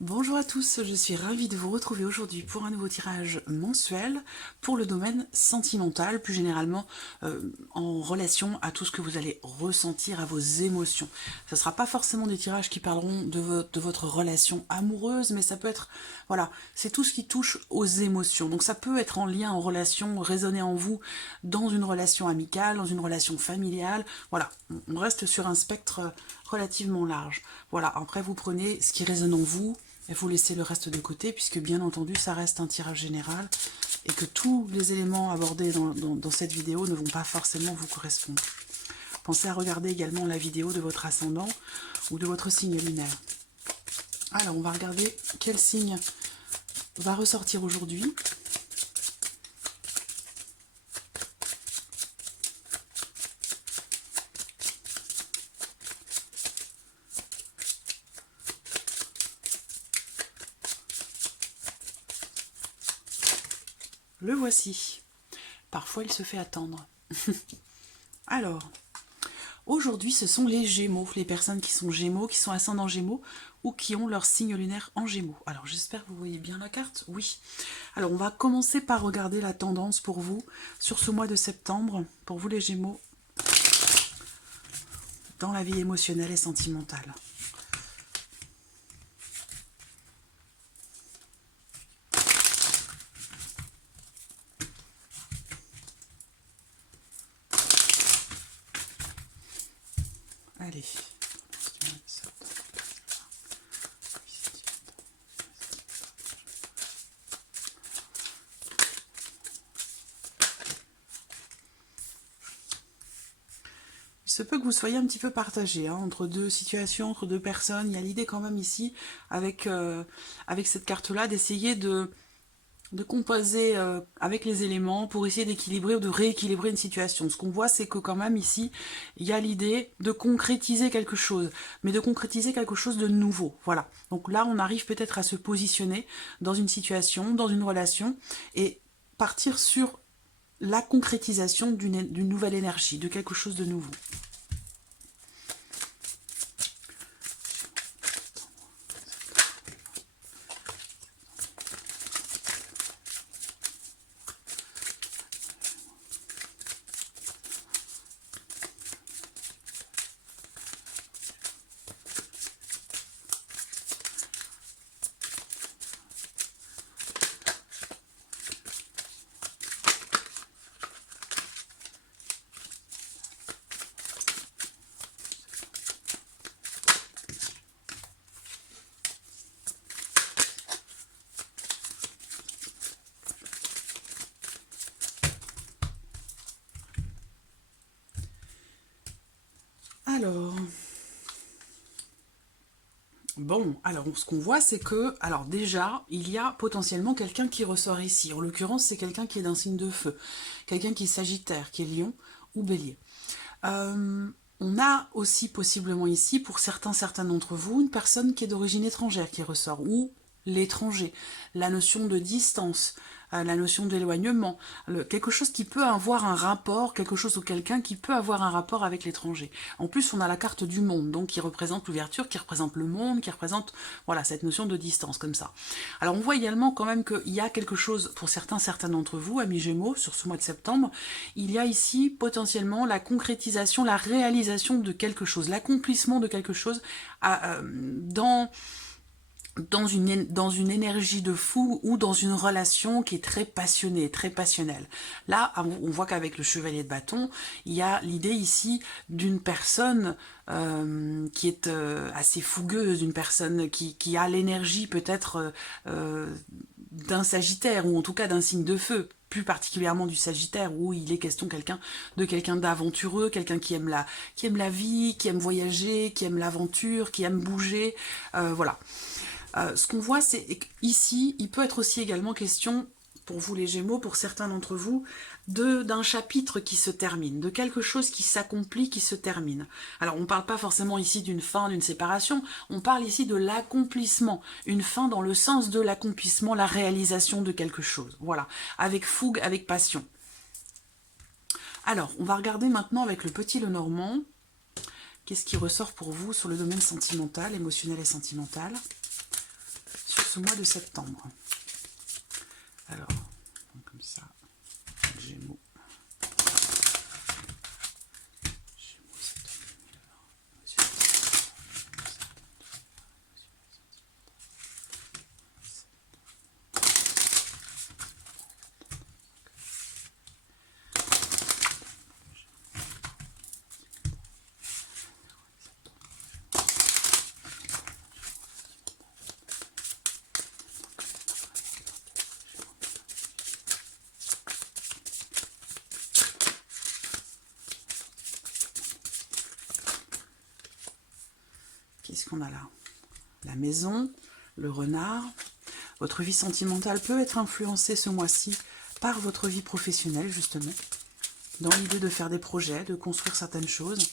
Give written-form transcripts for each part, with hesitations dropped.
Bonjour à tous, je suis ravie de vous retrouver aujourd'hui pour un nouveau tirage mensuel pour le domaine sentimental, plus généralement en relation à tout ce que vous allez ressentir, à vos émotions. Ce ne sera pas forcément des tirages qui parleront de votre relation amoureuse, mais ça peut être, voilà, c'est tout ce qui touche aux émotions. Donc ça peut être en lien, en relation, résonner en vous dans une relation amicale, dans une relation familiale. Voilà, on reste sur un spectre relativement large. Voilà, après vous prenez ce qui résonne en vous, et vous laissez le reste de côté, puisque bien entendu, ça reste un tirage général et que tous les éléments abordés dans cette vidéo ne vont pas forcément vous correspondre. Pensez à regarder également la vidéo de votre ascendant ou de votre signe lunaire. Alors, on va regarder quel signe va ressortir aujourd'hui. Le voici. Parfois, il se fait attendre. Alors, aujourd'hui, ce sont les Gémeaux, les personnes qui sont Gémeaux, qui sont ascendants Gémeaux ou qui ont leur signe lunaire en Gémeaux. Alors, j'espère que vous voyez bien la carte. Oui. Alors, on va commencer par regarder la tendance pour vous sur ce mois de septembre, pour vous les Gémeaux, dans la vie émotionnelle et sentimentale. Allez. Il se peut que vous soyez un petit peu partagé entre deux situations, entre deux personnes. Il y a l'idée quand même ici, avec cette carte-là, d'essayer de composer avec les éléments pour essayer d'équilibrer ou de rééquilibrer une situation. Ce qu'on voit, c'est que quand même ici, il y a l'idée de concrétiser quelque chose, mais de concrétiser quelque chose de nouveau. Voilà. Donc là, on arrive peut-être à se positionner dans une situation, dans une relation, et partir sur la concrétisation d'une nouvelle énergie, de quelque chose de nouveau. Alors, bon, alors ce qu'on voit, c'est que, alors déjà, il y a potentiellement quelqu'un qui ressort ici. En l'occurrence, c'est quelqu'un qui est d'un signe de feu, quelqu'un qui est Sagittaire, qui est Lion ou Bélier. On a aussi possiblement ici, pour certains d'entre vous, une personne qui est d'origine étrangère qui ressort, ou l'étranger, la notion de distance, la notion d'éloignement, quelque chose qui peut avoir un rapport, quelque chose ou quelqu'un qui peut avoir un rapport avec l'étranger. En plus, on a la carte du monde, donc qui représente l'ouverture, qui représente le monde, qui représente, voilà, cette notion de distance, comme ça. Alors, on voit également quand même qu'il y a quelque chose, pour certains d'entre vous, amis Gémeaux, sur ce mois de septembre, il y a ici potentiellement la concrétisation, la réalisation de quelque chose, l'accomplissement de quelque chose dans une énergie de fou ou dans une relation qui est très passionnée, très passionnelle. Là, on voit qu'avec le chevalier de bâton, il y a l'idée ici d'une personne qui est assez fougueuse, une personne qui a l'énergie peut-être d'un Sagittaire, ou en tout cas d'un signe de feu, plus particulièrement du Sagittaire, où il est question de quelqu'un d'aventureux, quelqu'un qui aime la vie, qui aime voyager, qui aime l'aventure, qui aime bouger, voilà. Ce qu'on voit, c'est qu'ici, il peut être aussi également question, pour vous les Gémeaux, pour certains d'entre vous, d'un chapitre qui se termine, de quelque chose qui s'accomplit, qui se termine. Alors, on ne parle pas forcément ici d'une fin, d'une séparation, on parle ici de l'accomplissement, une fin dans le sens de l'accomplissement, la réalisation de quelque chose. Voilà, avec fougue, avec passion. Alors, on va regarder maintenant avec le petit Lenormand, qu'est-ce qui ressort pour vous sur le domaine sentimental, émotionnel et sentimental. ce mois de septembre. Alors, comme ça, Gémeaux. Qu'est-ce qu'on a là? La maison, le renard. Votre vie sentimentale peut être influencée ce mois-ci par votre vie professionnelle, justement, dans l'idée de faire des projets, de construire certaines choses.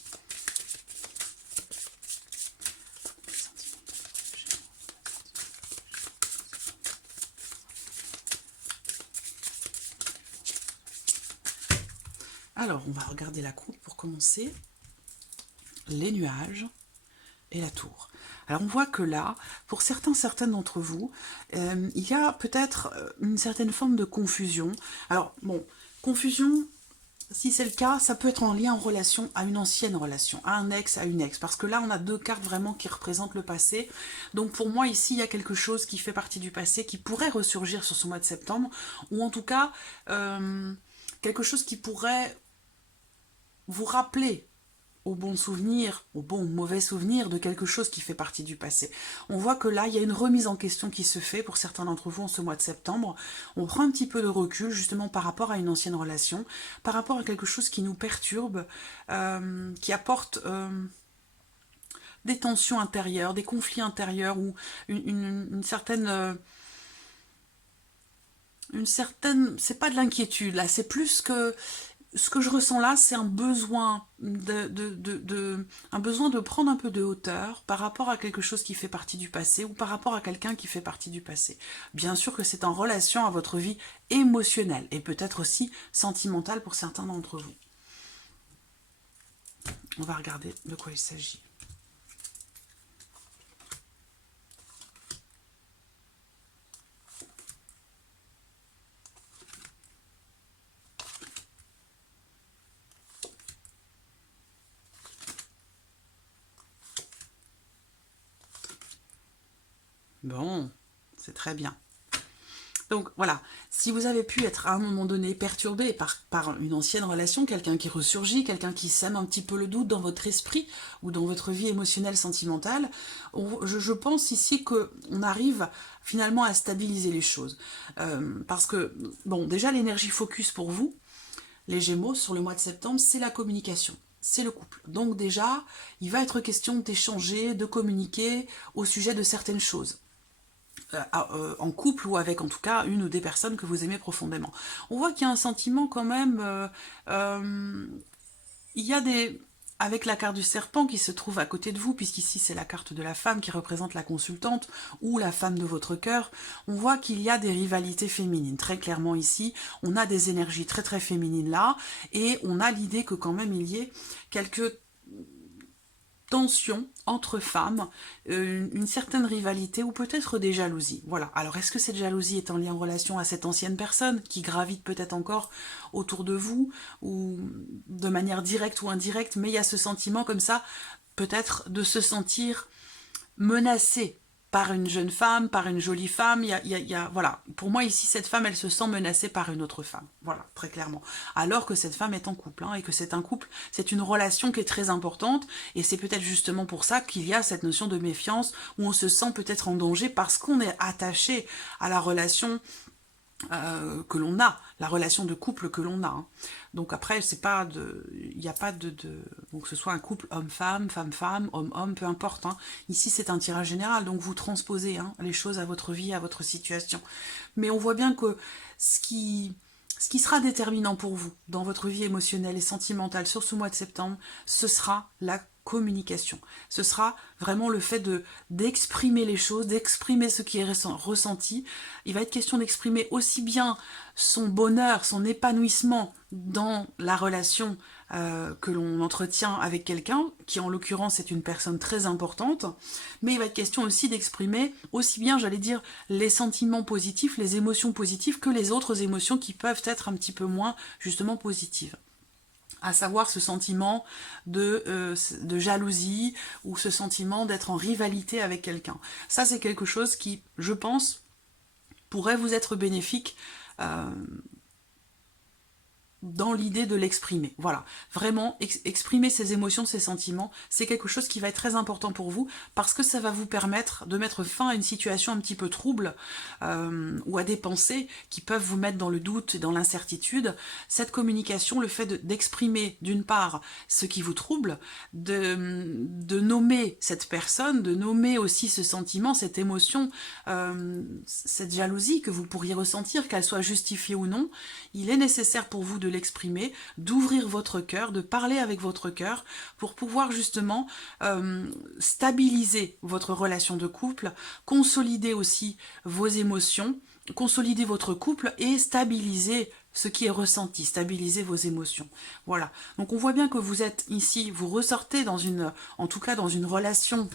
Alors, on va regarder la coupe pour commencer. Les nuages et la tour. Alors on voit que là, pour certaines d'entre vous, il y a peut-être une certaine forme de confusion. Alors bon, confusion, si c'est le cas, ça peut être en lien, en relation à une ancienne relation, à un ex, à une ex, parce que là on a deux cartes vraiment qui représentent le passé. Donc pour moi ici, il y a quelque chose qui fait partie du passé, qui pourrait ressurgir sur ce mois de septembre, ou en tout cas, quelque chose qui pourrait vous rappeler au bon souvenir, au bon ou mauvais souvenir de quelque chose qui fait partie du passé. On voit que là, il y a une remise en question qui se fait pour certains d'entre vous en ce mois de septembre. On prend un petit peu de recul justement par rapport à une ancienne relation, par rapport à quelque chose qui nous perturbe, qui apporte des tensions intérieures, des conflits intérieurs ou une certaine... c'est pas de l'inquiétude là, c'est plus que... Ce que je ressens là, c'est un besoin un besoin de prendre un peu de hauteur par rapport à quelque chose qui fait partie du passé ou par rapport à quelqu'un qui fait partie du passé. Bien sûr que c'est en relation à votre vie émotionnelle et peut-être aussi sentimentale pour certains d'entre vous. On va regarder de quoi il s'agit. Bon, c'est très bien. Donc voilà, si vous avez pu être à un moment donné perturbé par une ancienne relation, quelqu'un qui ressurgit, quelqu'un qui sème un petit peu le doute dans votre esprit ou dans votre vie émotionnelle, sentimentale, je pense ici qu'on arrive finalement à stabiliser les choses. Parce que, bon, déjà l'énergie focus pour vous, les Gémeaux, sur le mois de septembre, c'est la communication. C'est le couple. Donc déjà, il va être question d'échanger, de communiquer au sujet de certaines choses. En couple ou avec en tout cas une ou des personnes que vous aimez profondément. On voit qu'il y a un sentiment quand même, il y a des... Avec la carte du serpent qui se trouve à côté de vous, puisqu'ici c'est la carte de la femme qui représente la consultante ou la femme de votre cœur, on voit qu'il y a des rivalités féminines. Très clairement ici, on a des énergies très très féminines là, et on a l'idée que quand même il y ait quelques tension entre femmes, une certaine rivalité ou peut-être des jalousies. Voilà. Alors, est-ce que cette jalousie est en lien en relation à cette ancienne personne qui gravite peut-être encore autour de vous ou de manière directe ou indirecte, mais il y a ce sentiment comme ça, peut-être de se sentir menacé par une jeune femme, par une jolie femme, voilà. Pour moi, ici, cette femme, elle se sent menacée par une autre femme. Voilà, très clairement. Alors que cette femme est en couple, et que c'est un couple, c'est une relation qui est très importante, et c'est peut-être justement pour ça qu'il y a cette notion de méfiance, où on se sent peut-être en danger parce qu'on est attaché à la relation que l'on a, la relation de couple que l'on a. Hein. Donc après, c'est pas de, il n'y a pas de, donc que ce soit un couple homme-femme, femme-femme, homme-homme, peu importe. Hein. Ici, c'est un tirage général, donc vous transposez les choses à votre vie, à votre situation. Mais on voit bien que ce qui sera déterminant pour vous dans votre vie émotionnelle et sentimentale sur ce mois de septembre, ce sera la communication. Ce sera vraiment le fait d'exprimer les choses, d'exprimer ce qui est ressenti. Il va être question d'exprimer aussi bien son bonheur, son épanouissement dans la relation que l'on entretient avec quelqu'un, qui en l'occurrence est une personne très importante, mais il va être question aussi d'exprimer aussi bien, j'allais dire, les sentiments positifs, les émotions positives, que les autres émotions qui peuvent être un petit peu moins, justement, positives. À savoir ce sentiment de jalousie, ou ce sentiment d'être en rivalité avec quelqu'un. Ça, c'est quelque chose qui, je pense, pourrait vous être bénéfique dans l'idée de l'exprimer. Voilà, vraiment, exprimer ses émotions, ses sentiments, c'est quelque chose qui va être très important pour vous, parce que ça va vous permettre de mettre fin à une situation un petit peu trouble, ou à des pensées qui peuvent vous mettre dans le doute et dans l'incertitude. Cette communication, le fait d'exprimer d'une part ce qui vous trouble, de nommer cette personne, de nommer aussi ce sentiment, cette émotion, cette jalousie que vous pourriez ressentir, qu'elle soit justifiée ou non, il est nécessaire pour vous de l'exprimer, d'ouvrir votre cœur, de parler avec votre cœur pour pouvoir justement stabiliser votre relation de couple, consolider aussi vos émotions, consolider votre couple et stabiliser ce qui est ressenti, stabiliser vos émotions. Voilà. Donc on voit bien que vous êtes ici, vous ressortez en tout cas dans une relation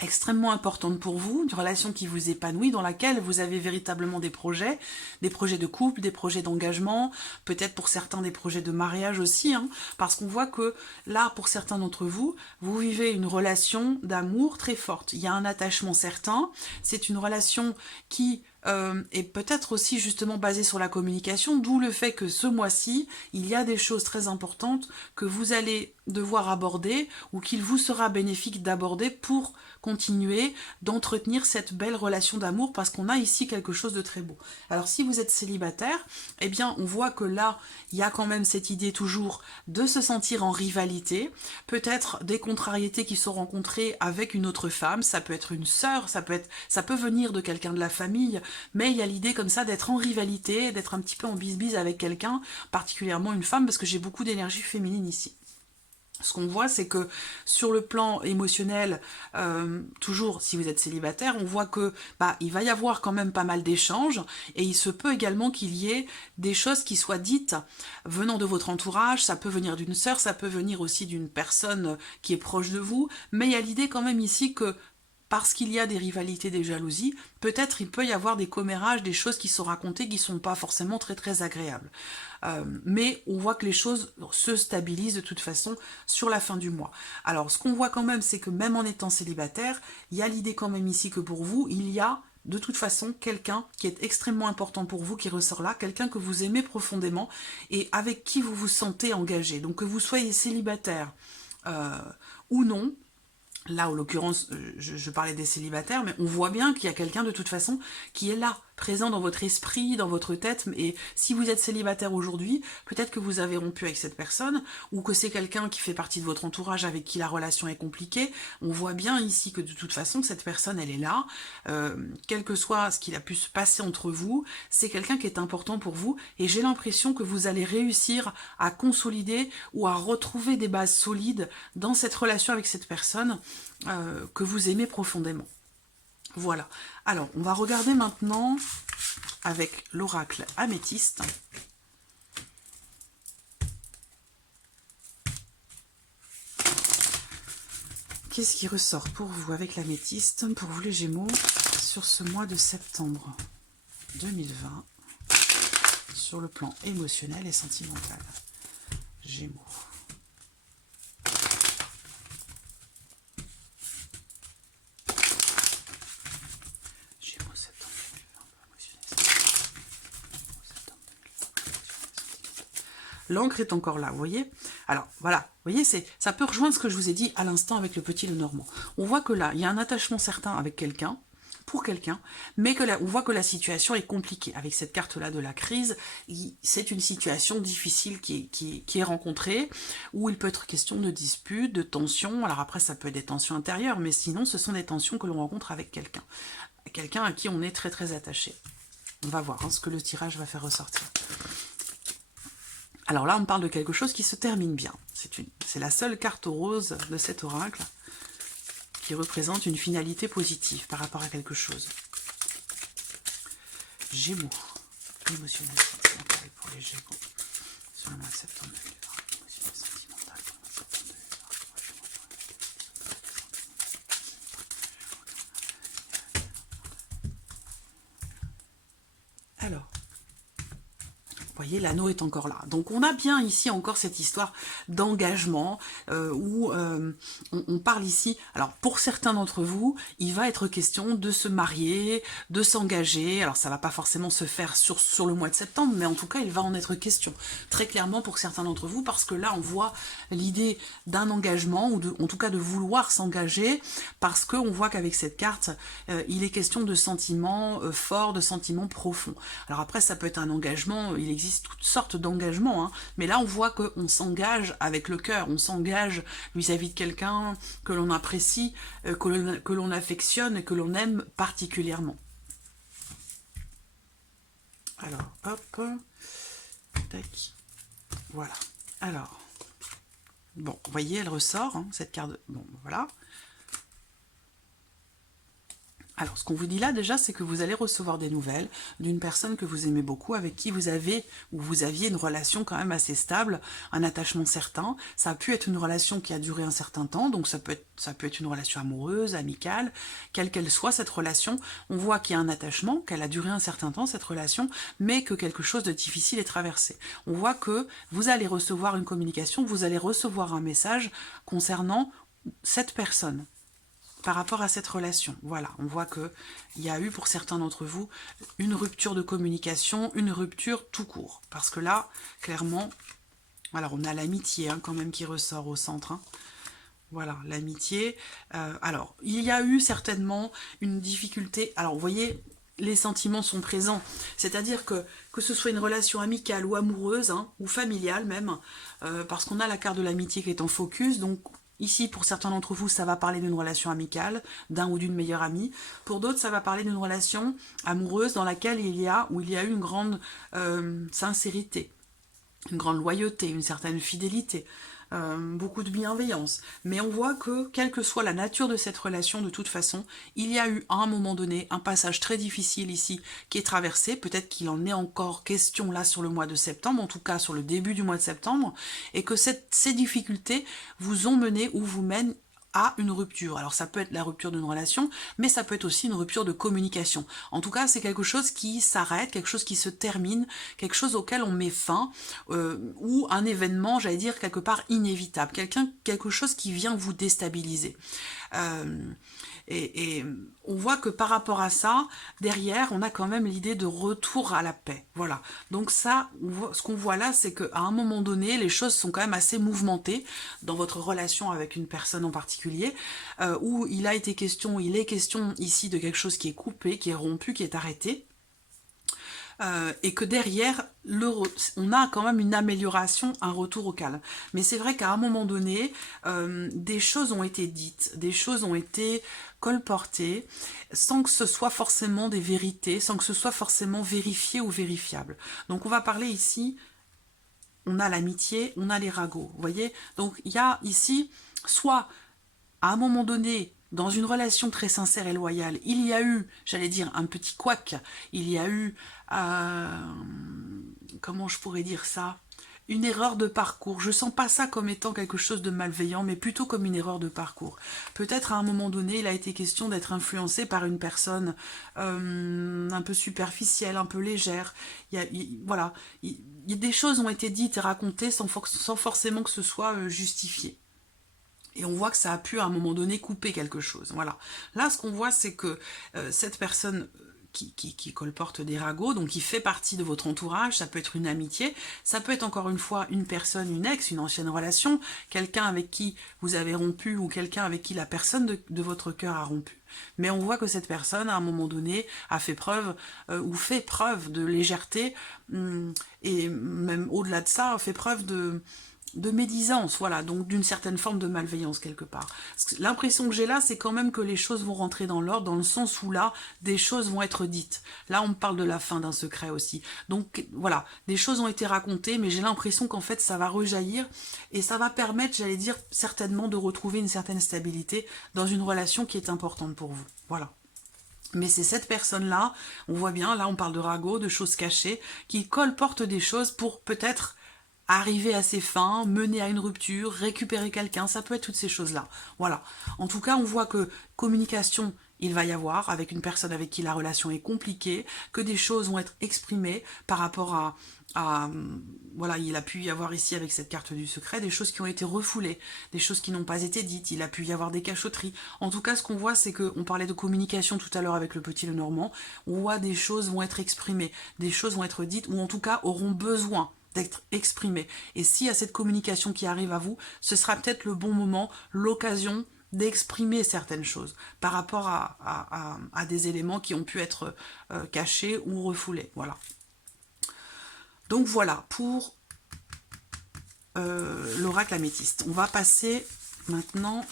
extrêmement importante pour vous, une relation qui vous épanouit, dans laquelle vous avez véritablement des projets de couple, des projets d'engagement, peut-être pour certains des projets de mariage aussi, hein, parce qu'on voit que là, pour certains d'entre vous, vous vivez une relation d'amour très forte. Il y a un attachement certain, c'est une relation qui est peut-être aussi justement basée sur la communication, d'où le fait que ce mois-ci, il y a des choses très importantes que vous allez devoir aborder, ou qu'il vous sera bénéfique d'aborder pour continuer d'entretenir cette belle relation d'amour, parce qu'on a ici quelque chose de très beau. Alors si vous êtes célibataire, eh bien on voit que là, il y a quand même cette idée toujours de se sentir en rivalité, peut-être des contrariétés qui sont rencontrées avec une autre femme, ça peut être une sœur, ça peut venir de quelqu'un de la famille, mais il y a l'idée comme ça d'être en rivalité, d'être un petit peu en bise-bise avec quelqu'un, particulièrement une femme, parce que j'ai beaucoup d'énergie féminine ici. Ce qu'on voit, c'est que sur le plan émotionnel, toujours si vous êtes célibataire, on voit que il va y avoir quand même pas mal d'échanges, et il se peut également qu'il y ait des choses qui soient dites venant de votre entourage. Ça peut venir d'une sœur, ça peut venir aussi d'une personne qui est proche de vous, mais il y a l'idée quand même ici que parce qu'il y a des rivalités, des jalousies, peut-être il peut y avoir des commérages, des choses qui sont racontées qui ne sont pas forcément très très agréables. Mais on voit que les choses se stabilisent de toute façon sur la fin du mois. Alors ce qu'on voit quand même, c'est que même en étant célibataire, il y a l'idée quand même ici que pour vous, il y a de toute façon quelqu'un qui est extrêmement important pour vous, qui ressort là, quelqu'un que vous aimez profondément et avec qui vous vous sentez engagé. Donc que vous soyez célibataire ou non, là, en l'occurrence, je parlais des célibataires, mais on voit bien qu'il y a quelqu'un de toute façon qui est là, présent dans votre esprit, dans votre tête. Et si vous êtes célibataire aujourd'hui, peut-être que vous avez rompu avec cette personne, ou que c'est quelqu'un qui fait partie de votre entourage avec qui la relation est compliquée. On voit bien ici que de toute façon, cette personne, elle est là. Quel que soit ce qu'il a pu se passer entre vous, c'est quelqu'un qui est important pour vous. Et j'ai l'impression que vous allez réussir à consolider ou à retrouver des bases solides dans cette relation avec cette personne que vous aimez profondément. Voilà. Alors, on va regarder maintenant avec l'oracle améthyste. Qu'est-ce qui ressort pour vous avec l'améthyste, pour vous les Gémeaux, sur ce mois de septembre 2020, sur le plan émotionnel et sentimental? Gémeaux. L'encre est encore là, vous voyez? Alors, voilà, vous voyez, ça peut rejoindre ce que je vous ai dit à l'instant avec le petit Lenormand. On voit que là, il y a un attachement certain avec quelqu'un, pour quelqu'un, mais que là, on voit que la situation est compliquée. Avec cette carte-là de la crise, c'est une situation difficile qui est rencontrée, où il peut être question de disputes, de tensions. Alors après, ça peut être des tensions intérieures, mais sinon, ce sont des tensions que l'on rencontre avec quelqu'un. Quelqu'un à qui on est très très attaché. On va voir ce que le tirage va faire ressortir. Alors là, on parle de quelque chose qui se termine bien. C'est la seule carte rose de cet oracle qui représente une finalité positive par rapport à quelque chose. Gémeaux. Émotionnel, sentimental pour les Gémeaux. Sur le mois de septembre 2020. Émotionnel, voyez, l'anneau est encore là. Donc on a bien ici encore cette histoire d'engagement où on parle ici, alors pour certains d'entre vous, il va être question de se marier, de s'engager. Alors ça va pas forcément se faire sur le mois de septembre, mais en tout cas il va en être question. Très clairement pour certains d'entre vous, parce que là on voit l'idée d'un engagement, ou en tout cas de vouloir s'engager, parce qu'on voit qu'avec cette carte, il est question de sentiments forts, de sentiments profonds. Alors après ça peut être un engagement, il existe toutes sortes d'engagements, hein, mais là on voit qu'on s'engage avec le cœur, on s'engage vis-à-vis de quelqu'un que l'on apprécie, que l'on affectionne, que l'on aime particulièrement. Alors, hop, tac, voilà. Alors, bon, vous voyez, elle ressort, hein, cette carte, bon, voilà. Alors, ce qu'on vous dit là, déjà, c'est que vous allez recevoir des nouvelles d'une personne que vous aimez beaucoup, avec qui vous avez, ou vous aviez une relation quand même assez stable, un attachement certain. Ça a pu être une relation qui a duré un certain temps, donc ça peut être une relation amoureuse, amicale, quelle qu'elle soit cette relation. On voit qu'il y a un attachement, qu'elle a duré un certain temps, cette relation, mais que quelque chose de difficile est traversé. On voit que vous allez recevoir une communication, vous allez recevoir un message concernant cette personne. Par rapport à cette relation, voilà, on voit qu'il y a eu pour certains d'entre vous une rupture de communication, une rupture tout court. Parce que là, clairement, alors on a l'amitié hein, quand même qui ressort au centre. Hein. Voilà, l'amitié. Alors, il y a eu certainement une difficulté. Alors, vous voyez, les sentiments sont présents. C'est-à-dire que ce soit une relation amicale ou amoureuse, hein, ou familiale même, parce qu'on a la carte de l'amitié qui est en focus, donc ici, pour certains d'entre vous, ça va parler d'une relation amicale, d'un ou d'une meilleure amie. Pour d'autres, ça va parler d'une relation amoureuse dans laquelle il y a eu une grande sincérité, une grande loyauté, une certaine fidélité, beaucoup de bienveillance. Mais on voit que, quelle que soit la nature de cette relation, de toute façon, il y a eu à un moment donné un passage très difficile ici qui est traversé. Peut-être qu'il en est encore question là sur le mois de septembre, en tout cas sur le début du mois de septembre, et que ces difficultés vous ont mené ou vous mènent à une rupture. Alors ça peut être la rupture d'une relation, mais ça peut être aussi une rupture de communication. En tout cas, c'est quelque chose qui s'arrête, quelque chose qui se termine, quelque chose auquel on met fin, ou un événement, j'allais dire, quelque part inévitable. Quelque chose qui vient vous déstabiliser. Et on voit que par rapport à ça, derrière, on a quand même l'idée de retour à la paix. Voilà. Donc ça, ce qu'on voit là, c'est qu'à un moment donné, les choses sont quand même assez mouvementées dans votre relation avec une personne en particulier, où il est question ici de quelque chose qui est coupé, qui est rompu, qui est arrêté. Et que derrière, on a quand même une amélioration, un retour au calme. Mais c'est vrai qu'à un moment donné, des choses ont été dites, des choses ont été colportées, sans que ce soit forcément des vérités, sans que ce soit forcément vérifié ou vérifiable. Donc on va parler ici, on a l'amitié, on a les ragots, vous voyez. Donc il y a ici, soit à un moment donné, dans une relation très sincère et loyale, il y a eu, j'allais dire, un petit couac, il y a eu, comment je pourrais dire ça, une erreur de parcours. Je sens pas ça comme étant quelque chose de malveillant, mais plutôt comme une erreur de parcours. Peut-être à un moment donné, il a été question d'être influencé par une personne un peu superficielle, un peu légère. Voilà, des choses ont été dites et racontées sans forcément que ce soit justifié. Et on voit que ça a pu à un moment donné couper quelque chose. Voilà. Là, ce qu'on voit, c'est que cette personne qui colporte des ragots, donc qui fait partie de votre entourage, ça peut être une amitié, ça peut être encore une fois une personne, une ex, une ancienne relation, quelqu'un avec qui vous avez rompu ou quelqu'un avec qui la personne de votre cœur a rompu. Mais on voit que cette personne, à un moment donné, a fait preuve ou fait preuve de légèreté et même au-delà de ça, fait preuve de médisance, voilà, donc d'une certaine forme de malveillance quelque part. L'impression que j'ai là, c'est quand même que les choses vont rentrer dans l'ordre, dans le sens où là, des choses vont être dites. Là, on me parle de la fin d'un secret aussi. Donc voilà, des choses ont été racontées, mais j'ai l'impression qu'en fait, ça va rejaillir, et ça va permettre, j'allais dire, certainement de retrouver une certaine stabilité dans une relation qui est importante pour vous. Voilà. Mais c'est cette personne-là, on voit bien, là on parle de ragots, de choses cachées, qui colportent des choses pour peut-être arriver à ses fins, mener à une rupture, récupérer quelqu'un, ça peut être toutes ces choses-là. Voilà. En tout cas, on voit que communication il va y avoir, avec une personne avec qui la relation est compliquée, que des choses vont être exprimées par rapport voilà, il a pu y avoir ici avec cette carte du secret des choses qui ont été refoulées, des choses qui n'ont pas été dites, il a pu y avoir des cachotteries. En tout cas, ce qu'on voit, c'est qu'on parlait de communication tout à l'heure avec le petit Lenormand, on voit des choses vont être exprimées, des choses vont être dites, ou en tout cas auront besoin d'être exprimées. Et s'il y a cette communication qui arrive à vous, ce sera peut-être le bon moment, l'occasion d'exprimer certaines choses par rapport à des éléments qui ont pu être cachés ou refoulés. Voilà. Donc voilà pour l'oracle améthyste. On va passer maintenant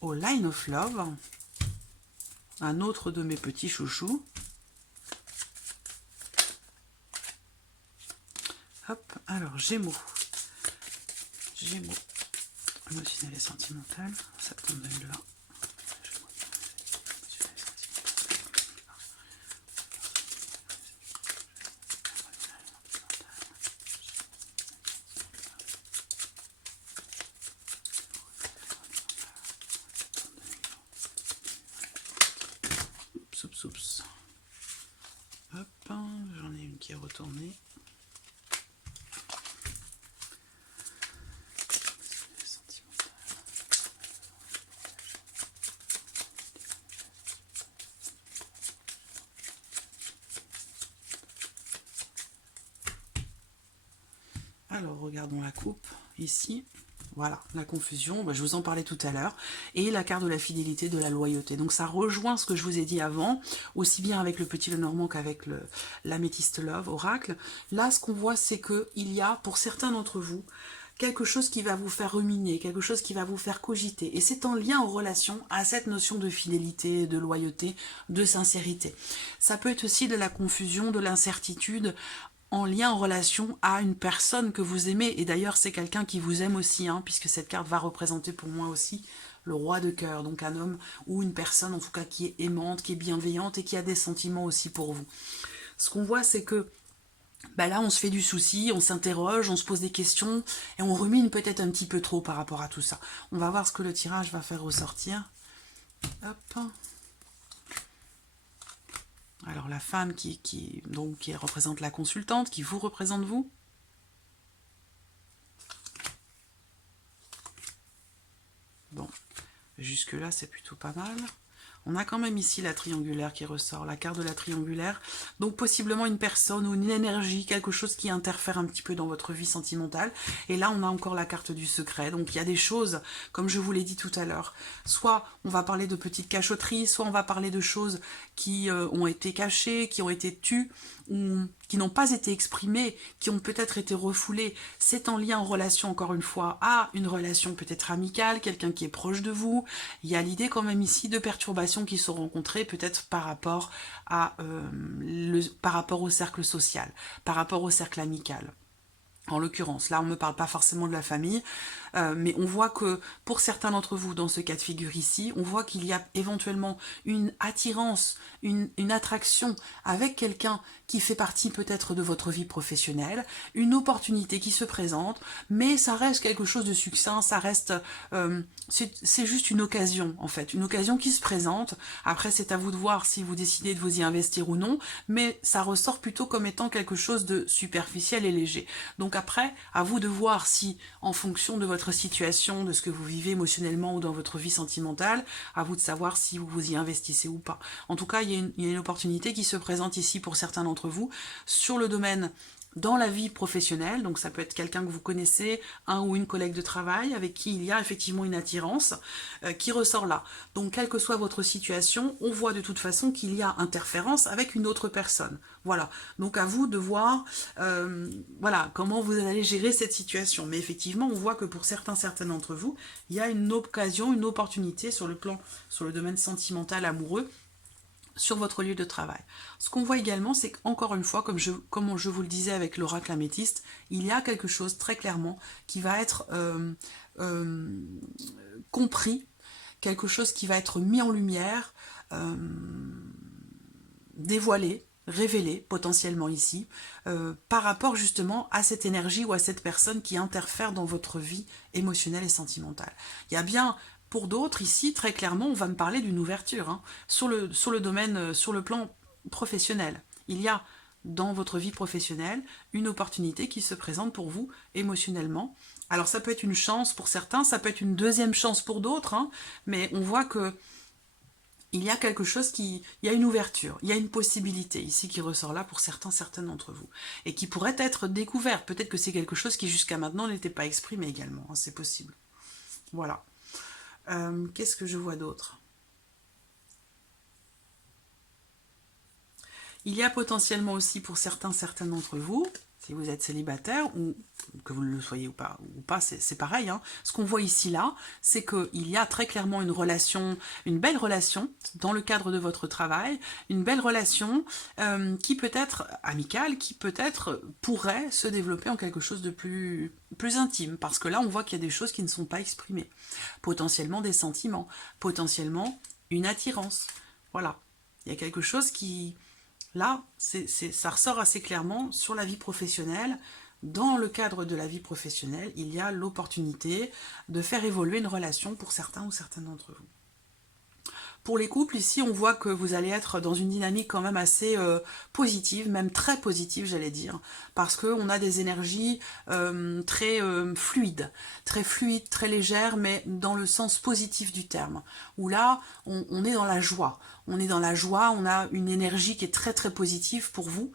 au Line of Love, un autre de mes petits chouchous. Hop, alors Gémeaux. Gémeaux, émotionnel et sentimental, septembre 2020. Oups. Hop, j'en ai une qui est retournée. Alors, regardons la coupe, ici. Voilà, la confusion, je vous en parlais tout à l'heure. Et la carte de la fidélité, de la loyauté. Donc ça rejoint ce que je vous ai dit avant, aussi bien avec le petit Lenormand qu'avec l'améthyste Love, oracle. Là, ce qu'on voit, c'est qu'il y a, pour certains d'entre vous, quelque chose qui va vous faire ruminer, quelque chose qui va vous faire cogiter. Et c'est en lien en relation à cette notion de fidélité, de loyauté, de sincérité. Ça peut être aussi de la confusion, de l'incertitude, en lien, en relation à une personne que vous aimez. Et d'ailleurs, c'est quelqu'un qui vous aime aussi, puisque cette carte va représenter pour moi aussi le roi de cœur. Donc un homme ou une personne, en tout cas, qui est aimante, qui est bienveillante et qui a des sentiments aussi pour vous. Ce qu'on voit, c'est que là, on se fait du souci, on s'interroge, on se pose des questions et on rumine peut-être un petit peu trop par rapport à tout ça. On va voir ce que le tirage va faire ressortir. Hop. Alors la femme qui représente la consultante, qui vous représente vous. Bon, jusque-là c'est plutôt pas mal. On a quand même ici la triangulaire qui ressort, la carte de la triangulaire. Donc possiblement une personne ou une énergie, quelque chose qui interfère un petit peu dans votre vie sentimentale. Et là, on a encore la carte du secret. Donc il y a des choses, comme je vous l'ai dit tout à l'heure, soit on va parler de petites cachotteries, soit on va parler de choses qui ont été cachées, qui ont été tues, ou qui n'ont pas été exprimées, qui ont peut-être été refoulées. C'est en lien, en relation, encore une fois, à une relation peut-être amicale, quelqu'un qui est proche de vous. Il y a l'idée quand même ici de perturbations qui sont rencontrées peut-être par rapport au cercle social, par rapport au cercle amical. En l'occurrence, là on ne me parle pas forcément de la famille, mais on voit que pour certains d'entre vous dans ce cas de figure ici, on voit qu'il y a éventuellement une attirance, une attraction avec quelqu'un qui fait partie peut-être de votre vie professionnelle, une opportunité qui se présente, mais ça reste quelque chose de succinct, ça reste, c'est juste une occasion en fait, une occasion qui se présente. Après c'est à vous de voir si vous décidez de vous y investir ou non, mais ça ressort plutôt comme étant quelque chose de superficiel et léger. Donc après, à vous de voir si, en fonction de votre situation, de ce que vous vivez émotionnellement ou dans votre vie sentimentale, à vous de savoir si vous vous y investissez ou pas. En tout cas, il y a une opportunité qui se présente ici pour certains d'entre vous sur le domaine dans la vie professionnelle, donc ça peut être quelqu'un que vous connaissez, un ou une collègue de travail avec qui il y a effectivement une attirance qui ressort là. Donc quelle que soit votre situation, on voit de toute façon qu'il y a interférence avec une autre personne. Voilà, donc à vous de voir voilà, comment vous allez gérer cette situation. Mais effectivement, on voit que pour certains d'entre vous, il y a une occasion, une opportunité sur le domaine sentimental, amoureux, sur votre lieu de travail. Ce qu'on voit également, c'est qu'encore une fois, comme je vous le disais avec l'oracle améthyste, il y a quelque chose très clairement qui va être compris, quelque chose qui va être mis en lumière, dévoilé, révélé potentiellement ici, par rapport justement à cette énergie ou à cette personne qui interfère dans votre vie émotionnelle et sentimentale. Il y a bien Pour d'autres, ici, très clairement, on va me parler d'une ouverture hein, sur le domaine, sur le plan professionnel. Il y a dans votre vie professionnelle une opportunité qui se présente pour vous émotionnellement. Alors ça peut être une chance pour certains, ça peut être une deuxième chance pour d'autres, hein, mais on voit que il y a quelque chose il y a une ouverture, il y a une possibilité ici qui ressort là pour certaines d'entre vous, et qui pourrait être découvert. Peut-être que c'est quelque chose qui jusqu'à maintenant n'était pas exprimé également, hein, c'est possible. Voilà. Qu'est-ce que je vois d'autre? Il y a potentiellement aussi pour certains d'entre vous, si vous êtes célibataire, ou que vous le soyez ou pas c'est pareil. Hein. Ce qu'on voit ici là, c'est qu'il y a très clairement une relation, une belle relation dans le cadre de votre travail, une belle relation qui peut être amicale, qui peut-être pourrait se développer en quelque chose de plus intime, parce que là on voit qu'il y a des choses qui ne sont pas exprimées, potentiellement des sentiments, potentiellement une attirance. Voilà, il y a quelque chose qui... Là, ça ressort assez clairement sur la vie professionnelle. Dans le cadre de la vie professionnelle, il y a l'opportunité de faire évoluer une relation pour certains ou certaines d'entre vous. Pour les couples, ici, on voit que vous allez être dans une dynamique quand même assez positive, même très positive, j'allais dire, parce qu'on a des énergies très fluides, très légères, mais dans le sens positif du terme, où là, on est dans la joie. On est dans la joie, on a une énergie qui est très positive pour vous,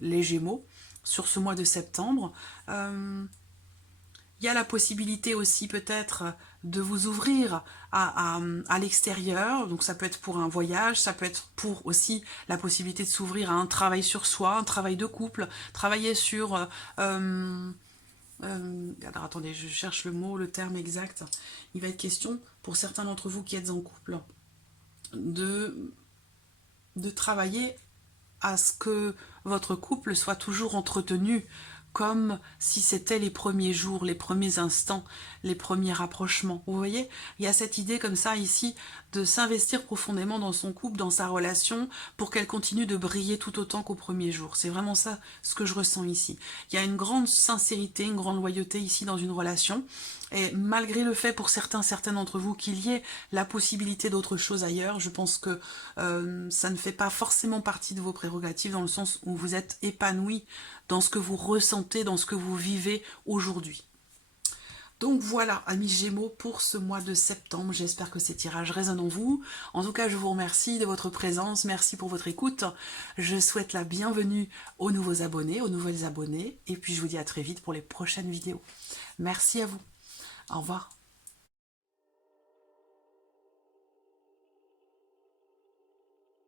les Gémeaux, sur ce mois de septembre. Il y a la possibilité aussi peut-être de vous ouvrir à l'extérieur, donc ça peut être pour un voyage, ça peut être pour aussi la possibilité de s'ouvrir à un travail sur soi, un travail de couple, travailler sur... alors attendez, je cherche le mot, le terme exact. Il va être question, pour certains d'entre vous qui êtes en couple, de travailler à ce que votre couple soit toujours entretenu comme si c'était les premiers jours, les premiers instants, les premiers rapprochements. Vous voyez, il y a cette idée comme ça ici de s'investir profondément dans son couple, dans sa relation, pour qu'elle continue de briller tout autant qu'au premier jour. C'est vraiment ça ce que je ressens ici. Il y a une grande sincérité, une grande loyauté ici dans une relation, et malgré le fait pour certains d'entre vous qu'il y ait la possibilité d'autre chose ailleurs, je pense que ça ne fait pas forcément partie de vos prérogatives, dans le sens où vous êtes épanoui dans ce que vous ressentez, dans ce que vous vivez aujourd'hui. Donc voilà, amis Gémeaux, pour ce mois de septembre. J'espère que ces tirages résonnent en vous. En tout cas, je vous remercie de votre présence. Merci pour votre écoute. Je souhaite la bienvenue aux nouveaux abonnés, aux nouvelles abonnées. Et puis, je vous dis à très vite pour les prochaines vidéos. Merci à vous. Au revoir.